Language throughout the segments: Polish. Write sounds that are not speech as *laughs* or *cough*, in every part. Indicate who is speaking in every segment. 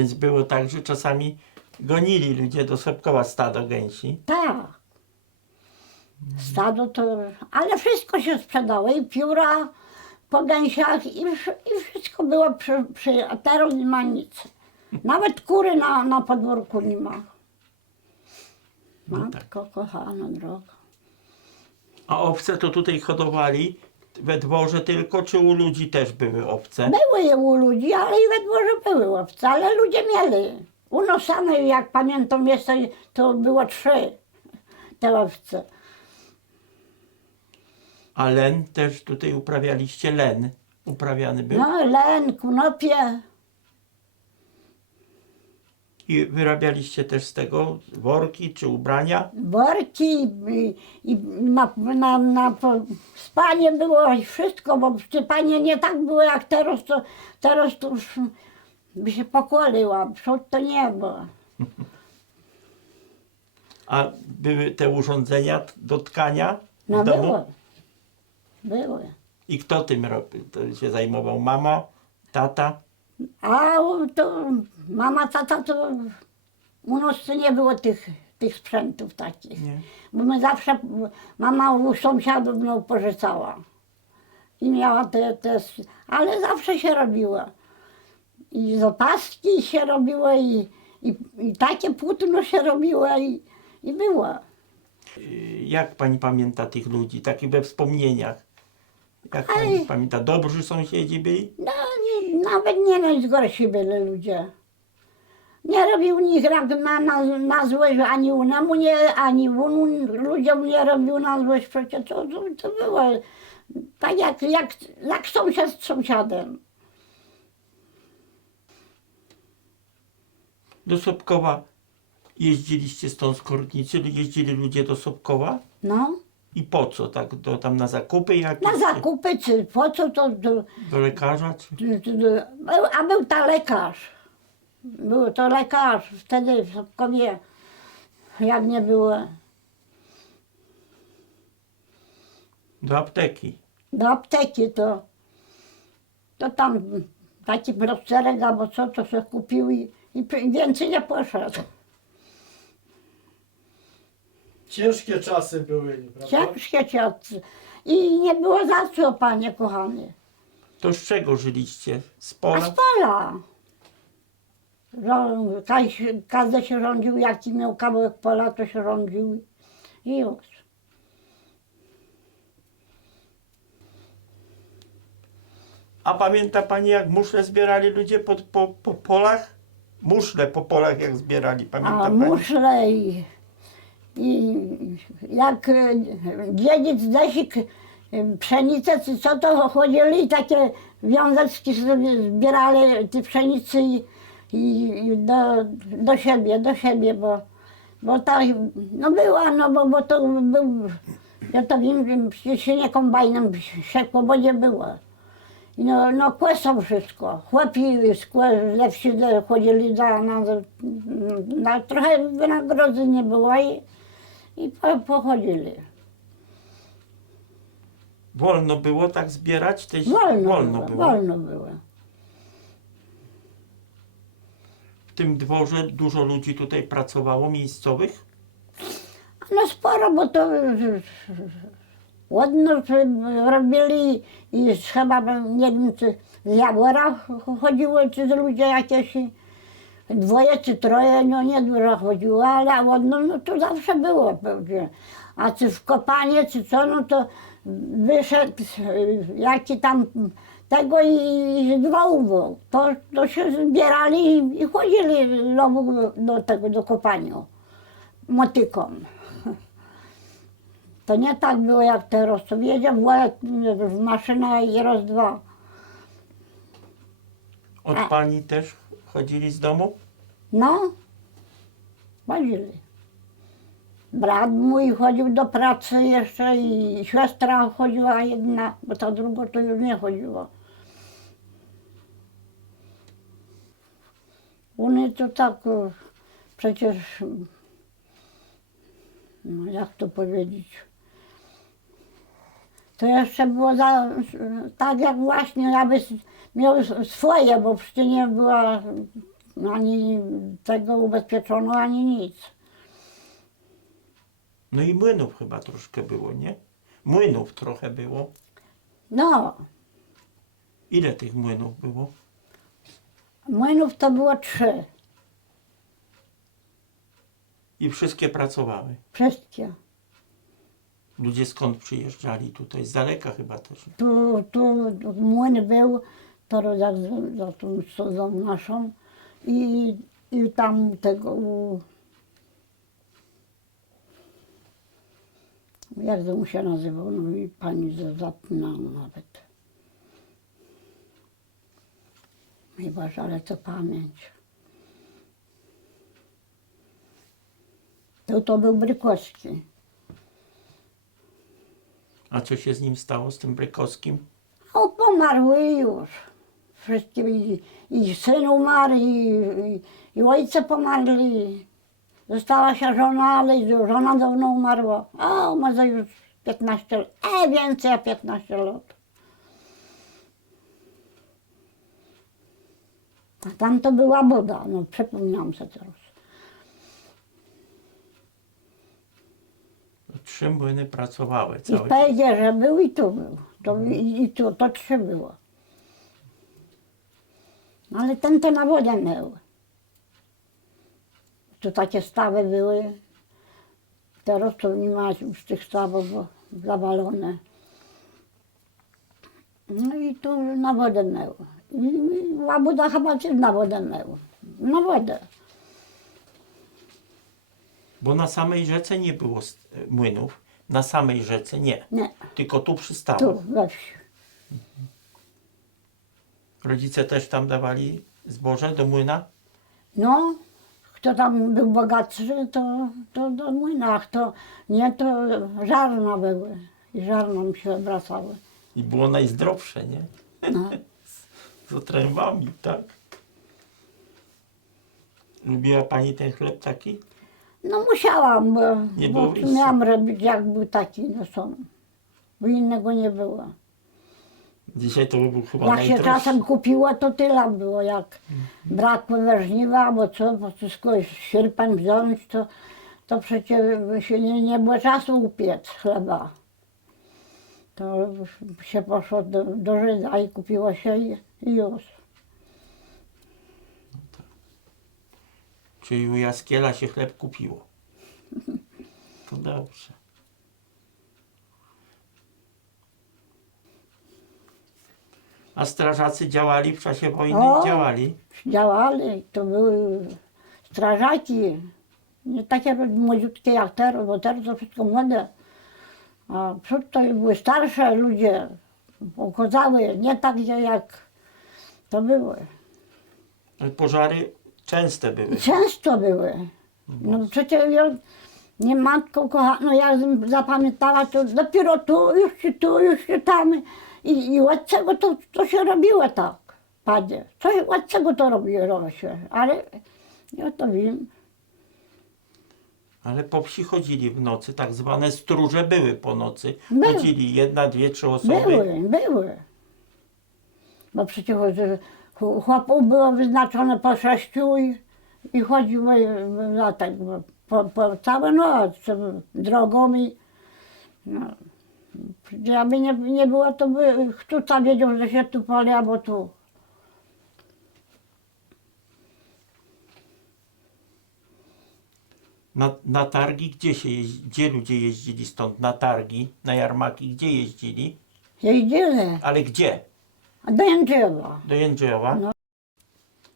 Speaker 1: Więc było tak, że czasami gonili ludzie do Sobkowa stado gęsi.
Speaker 2: Tak. Stado to, ale wszystko się sprzedało i pióra po gęsiach i, i wszystko było przy, przy, a teraz nie ma nic. Nawet kury na, na podwórku nie ma.
Speaker 1: No tak.
Speaker 2: Matko kochana droga.
Speaker 1: A owce to tutaj hodowali we dworze tylko, czy u ludzi też były owce?
Speaker 2: Były je u ludzi, ale i we dworze były owce, ale ludzie mieli. U nas samej, jak pamiętam, jeszcze to było trzy te owce.
Speaker 1: A len też tutaj uprawialiście len. Uprawiany był.
Speaker 2: No, len, kunopie.
Speaker 1: I wyrabialiście też z tego worki czy ubrania.
Speaker 2: worki i, i na, na, na po- spanie było i wszystko, bo spanie nie tak było jak teraz, to teraz to już by się pokoliła, przód to nie było.
Speaker 1: A były te urządzenia t- do tkania w
Speaker 2: No
Speaker 1: domu?
Speaker 2: były, były.
Speaker 1: I kto tym robił? To się zajmował mama, tata?
Speaker 2: A to mama, tata to u nas to nie było tych, tych sprzętów takich.
Speaker 1: Nie.
Speaker 2: Bo my zawsze, mama u sąsiadów mną pożyczała. I miała te, te, ale zawsze się robiło. I zapaski się robiło i, i, i takie płótno się robiło i, i było.
Speaker 1: Jak pani pamięta tych ludzi, takich we wspomnieniach? Jak pani pamięta? Dobrzy sąsiedzi byli?
Speaker 2: No, nawet nie najgorsi byli ludzie. Nie robił nich rak na, na, na złość ani unemu nie, ani unu, ludziom nie robił na złość. Przecież to, to, to było tak jak, jak, jak sąsiad z sąsiadem.
Speaker 1: Do Sobkowa jeździliście stąd z Kornicy? Jeździli ludzie do Sobkowa?
Speaker 2: No,
Speaker 1: I po co? Tak do, tam na zakupy jakieś?
Speaker 2: na zakupy czy po co to, to,
Speaker 1: Do lekarza? Czy?
Speaker 2: to, to a był ta lekarz. Był to lekarz wtedy w Sobkowie, jak nie było.
Speaker 1: Do apteki.
Speaker 2: do apteki to, to tam taki plasterek albo co, to się kupił i, i więcej nie poszedł.
Speaker 3: Ciężkie czasy były, prawda?
Speaker 2: Ciężkie ciotki. I nie było za co, panie kochany.
Speaker 1: To z czego żyliście? Z
Speaker 2: A
Speaker 1: pola?
Speaker 2: z pola. Kaś- Każdy się rządził, jaki miał kawałek pola, to się rządził i już.
Speaker 1: A pamięta pani, jak muszle zbierali ludzie po, po, po polach? Muszle po polach jak zbierali, pamięta
Speaker 2: A
Speaker 1: pani?
Speaker 2: muszle i, i jak e, dziedzic desik e, pszenicę, co to chodzili i takie wiązeczki zbierali te pszenicy i, i, do, do siebie, do siebie, bo, bo ta, no była, no bo, bo to był, ja to wiem, się nie kombajnem bo nie było. No, no kłesą wszystko. Chłopi z kłe- ze wsi chodzili za, na, na trochę wynagrody nie było i, i po, pochodzili.
Speaker 1: Wolno było tak zbierać? Te...
Speaker 2: Wolno, było, wolno było.
Speaker 1: W tym dworze dużo ludzi tutaj pracowało, miejscowych?
Speaker 2: No sporo, bo to ładno robili i chyba, nie wiem, czy z Jawora chodziło, czy z ludzie jakieś, dwoje czy troje, no nie dużo chodziło, ale ładno, no to zawsze było pewnie. A czy w kopanie, czy co, no to wyszedł jaki tam tego i z dwołu, to, to się zbierali i, i chodzili lomu do tego, do kopania motyką. To nie tak było jak teraz, to wojak w maszyna i raz dwa.
Speaker 1: Od
Speaker 2: A.
Speaker 1: pani też chodzili z domu?
Speaker 2: No, chodzili. Brat mój chodził do pracy jeszcze i siostra chodziła jedna, bo ta druga to już nie chodziła. One to tak e, przecież, no jak to powiedzieć, to jeszcze było za, tak jak właśnie, aby miał swoje, bo przecież nie była ani tego ubezpieczono, ani nic.
Speaker 1: No i młynów chyba troszkę było, nie? Młynów trochę było.
Speaker 2: No,
Speaker 1: Ile tych młynów było?
Speaker 2: młynów to było trzy,
Speaker 1: I wszystkie pracowały.
Speaker 2: wszystkie.
Speaker 1: Ludzie skąd przyjeżdżali tutaj? Z daleka chyba też.
Speaker 2: Tu, tu młyn był, to jak za, za tą naszą i, i tam tego, jak to mu się nazywał, no i pani za- nawet. Chyba, że ale to pamięć. To, to był Brykowski.
Speaker 1: A co się z nim stało, z tym Brykowskim?
Speaker 2: O, pomarły już. Wszystkie i, i syn umarł, i, i, i ojce pomarli. Została się żona, ale żona dawno umarła. A, może już 15 lat. E, więcej jak 15 lat. A tam to była Buda, no przypomniałam sobie teraz.
Speaker 1: Trzy młyny pracowały
Speaker 2: I w
Speaker 1: cały czas.
Speaker 2: Pejdzierze był i tu był. To, i, I tu, to trzy było. No Ale ten to na wodę miał. Tu takie stawy były. Teraz to nie ma już tych stawów bo zawalone. No i tu na wodę miał. I i łabuda chyba też na wodę miał. Na wodę.
Speaker 1: Bo na samej rzece nie było młynów. Na samej rzece nie.
Speaker 2: Nie,
Speaker 1: Tylko tu przystało.
Speaker 2: tu we wsi.
Speaker 1: Rodzice też tam dawali zboże do młyna?
Speaker 2: No, kto tam był bogatszy, to, to do młyna, a kto nie, to żarna były. I żarną się wracały.
Speaker 1: I było najzdrowsze, nie?
Speaker 2: No. *laughs*
Speaker 1: Z otrębami, tak? Lubiła Pani ten chleb taki?
Speaker 2: No musiałam, bo,
Speaker 1: Nie
Speaker 2: bo
Speaker 1: wyjścia.
Speaker 2: miałam robić, jak był taki, no są. Bo innego nie było.
Speaker 1: Dzisiaj to by był chyba
Speaker 2: Jak się czasem kupiło, to tyle było. Jak brakło żniwa, bo co, bo wszystko sierpem wziąć, to, to przecież się nie, nie było czasu upiec chleba. To się poszło do, do Żyda i kupiło się i, i już.
Speaker 1: Czyli u Jaskiela się chleb kupiło. To dobrze. A strażacy działali w czasie wojny?
Speaker 2: O!
Speaker 1: Działali.
Speaker 2: Działali, to były strażaki, nie takie młodziutkie jak teraz, bo teraz to wszystko młode. A przód to były starsze ludzie, uchodzały, nie tak jak to były.
Speaker 1: Pożary częste były.
Speaker 2: Często były. No przecież ja nie matką kochaną, ja zapamiętała, to dopiero tu, już się tu, już się tam. I, i od czego to, to się robiło tak, panie? Co, od czego to robiło się? Ale ja to wiem.
Speaker 1: Ale po wsi chodzili w nocy, tak zwane stróże były po nocy.
Speaker 2: Były.
Speaker 1: Chodzili jedna, dwie, trzy osoby.
Speaker 2: Były, były. Bo przecież chłopów było wyznaczone po sześciu i, i chodziły za tak, po, po całą noc drogą i no, aby nie, nie było, to by tam wiedział, że się tu pali, albo tu.
Speaker 1: Na, na targi gdzie się jeździ, gdzie ludzie jeździli stąd? Na targi, na jarmaki, gdzie jeździli?
Speaker 2: Jeździli,
Speaker 1: Ale gdzie?
Speaker 2: A do Jędrzewa,
Speaker 1: Do Jędrzewa?
Speaker 2: No.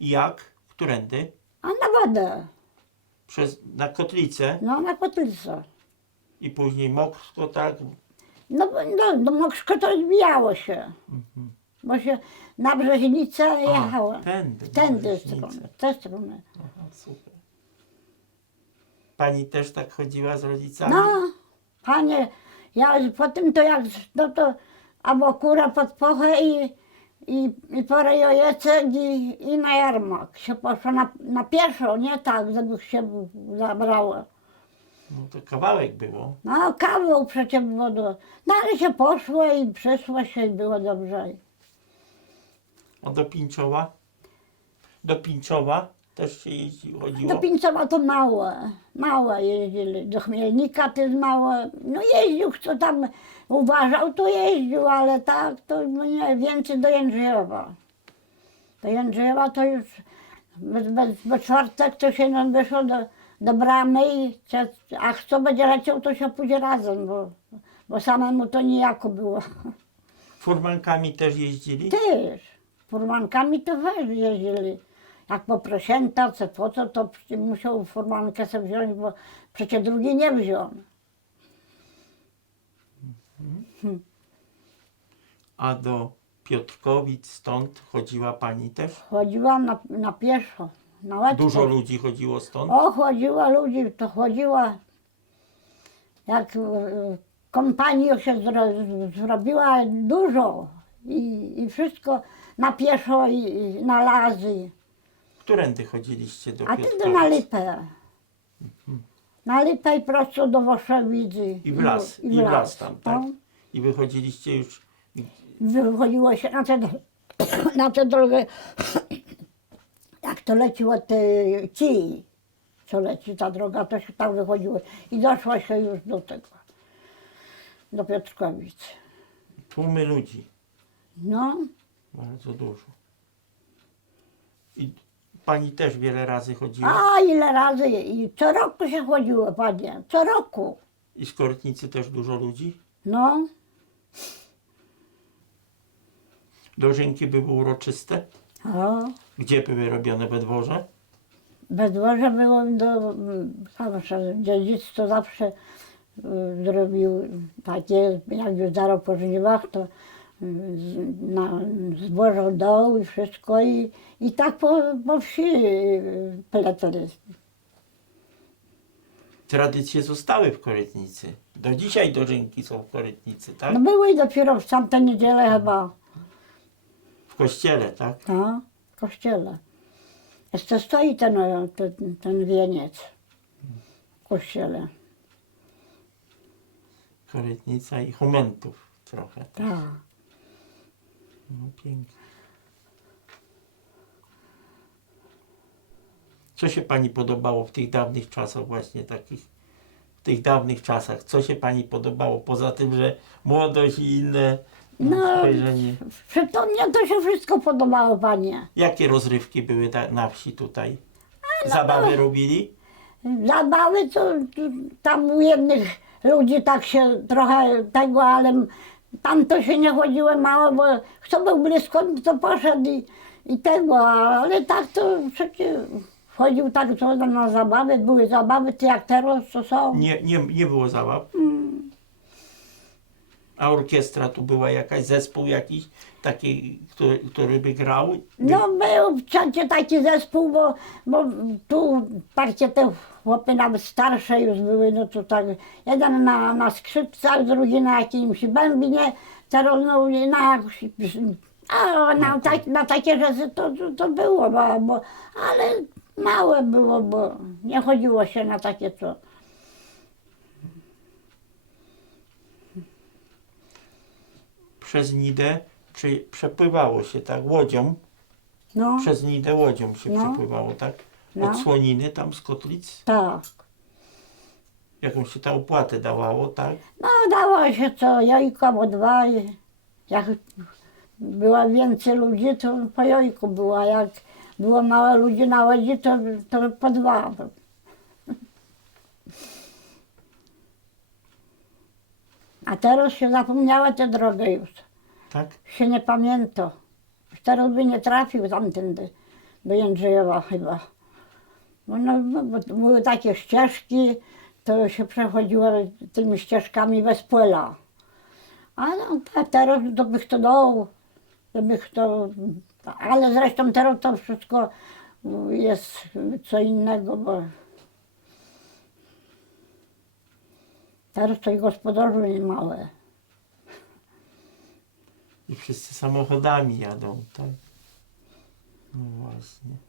Speaker 1: I jak? Którędy?
Speaker 2: a na wodę,
Speaker 1: Przez, na Kotlicę
Speaker 2: no na kotlicę.
Speaker 1: i później Moksko, tak?
Speaker 2: No, no, do Mokrzyka to odbijało się, bo się na Brzeźnicę jechało.
Speaker 1: Tędy.
Speaker 2: Tędy strony, te strony.
Speaker 1: Aha, super. Pani też tak chodziła z rodzicami?
Speaker 2: No, panie, ja potem to jak, no to albo kura pod pochę i, i, i po rejojecek i, i na jarmark się poszło na, na pieszo, nie tak, żeby się zabrało.
Speaker 1: No to kawałek było.
Speaker 2: No, kawał przecież było do, no ale się poszło i przyszło się i było dobrze.
Speaker 1: A do Pińczowa? Do Pińczowa? Też się jeździ, chodziło?
Speaker 2: Do Pincowa to małe, małe jeździli. Do Chmielnika też małe. No jeździł, kto tam uważał, to jeździł, ale tak, to nie, więcej do Jędrzejowa. Do Jędrzejowa to już bez, bez, bez czwartek to się nam wyszło do, do bramy i a kto będzie leciał, to się pójdzie razem, bo, bo samemu to niejako było.
Speaker 1: Furmankami też jeździli?
Speaker 2: Też. Furmankami to też jeździli. Jak po prosięta, co po co, to musiał furmankę sobie wziąć, bo przecież drugi nie wziął.
Speaker 1: A do Piotrkowic stąd chodziła pani też?
Speaker 2: Chodziła na, na pieszo, na.
Speaker 1: Dużo ludzi chodziło stąd?
Speaker 2: O, chodziła ludzi, to chodziła. Jak kompanii się zro, zrobiła dużo i, i wszystko na pieszo i, i na lazy.
Speaker 1: Którędy chodziliście do
Speaker 2: A
Speaker 1: Piotrkowic?
Speaker 2: ty na lipę. Na lipę i prosto do Waszowicy.
Speaker 1: I w las, i w las tam, tak?
Speaker 2: No.
Speaker 1: I wychodziliście już,
Speaker 2: Wychodziło się na tę, *coughs* na tę drogę, *coughs* jak to leciło te ci, co leci ta droga, to się tam wychodziło. I doszło się już do tego, do Piotrkowic.
Speaker 1: tłumy ludzi,
Speaker 2: No,
Speaker 1: bardzo dużo. I pani też wiele razy chodziła?
Speaker 2: a ile razy, i co roku się chodziło, panie, co roku.
Speaker 1: I z Korytnicy też dużo ludzi?
Speaker 2: No,
Speaker 1: Dożynki były uroczyste?
Speaker 2: o.
Speaker 1: Gdzie były robione we dworze?
Speaker 2: Bedworze było do, zawsze, dziedzic to zawsze y, zrobił takie, jak już zaraz po żniwach, to na, zbożał doł i wszystko i, i tak po, po wsi y, pleteli.
Speaker 1: Tradycje zostały w Korytnicy. Do dzisiaj dożynki są w Korytnicy, tak?
Speaker 2: No były i dopiero w tamtą niedzielę chyba,
Speaker 1: W kościele, tak?
Speaker 2: no, w kościele. Jeszcze stoi ten, ten, ten wieniec w kościele,
Speaker 1: Korytnica i Humentów trochę.
Speaker 2: tak.
Speaker 1: No pięknie. Co się pani podobało w tych dawnych czasach właśnie takich, w tych dawnych czasach? Co się pani podobało poza tym, że młodość i inne
Speaker 2: No.
Speaker 1: spojrzenie?
Speaker 2: Przy to mnie to się wszystko podobało, panie.
Speaker 1: Jakie rozrywki były ta, na wsi tutaj? Zabawy robili?
Speaker 2: Zabawy to to tam u jednych ludzi tak się trochę tego, ale tam to się nie chodziło mało, bo kto był blisko, to poszedł i, i tego, ale tak to przecież chodził tak co na zabawy, były zabawy, ty jak teraz to są.
Speaker 1: Nie, nie, nie było zabaw. A orkiestra tu była jakaś, zespół jakiś taki, który, który by grał?
Speaker 2: No był w czacie taki zespół, bo, bo tu parcie te chłopy nawet starsze już były, no to tak jeden na, na skrzypcach, drugi na jakimś bębnie, teraz no na a na, tak, na takie rzeczy to, to, to było, bo, bo, ale małe było, bo nie chodziło się na takie co.
Speaker 1: Przez Nidę czy przepływało się tak łodzią,
Speaker 2: No,
Speaker 1: przez Nidę łodzią się
Speaker 2: No.
Speaker 1: przepływało, tak?
Speaker 2: No.
Speaker 1: Od Słoniny tam z Kotlic,
Speaker 2: tak.
Speaker 1: jakąś się ta opłatę dawało, tak?
Speaker 2: No dało się co, jajko albo dwa. Jak było więcej ludzi, to po jajku było, a jak było mało ludzi na łodzi, to, to po dwa. A teraz się zapomniała tę drogę już.
Speaker 1: Tak?
Speaker 2: Się nie pamięta. Teraz by nie trafił tamtędy do Jędrzejowa chyba. No, to były takie ścieżki, to się przechodziło tymi ścieżkami bez płyla. A no, teraz to by kto dał, to by kto... Ale zresztą teraz to wszystko jest co innego, bo teraz to i gospodarze nie małe.
Speaker 1: I wszyscy samochodami jadą, tak? No właśnie.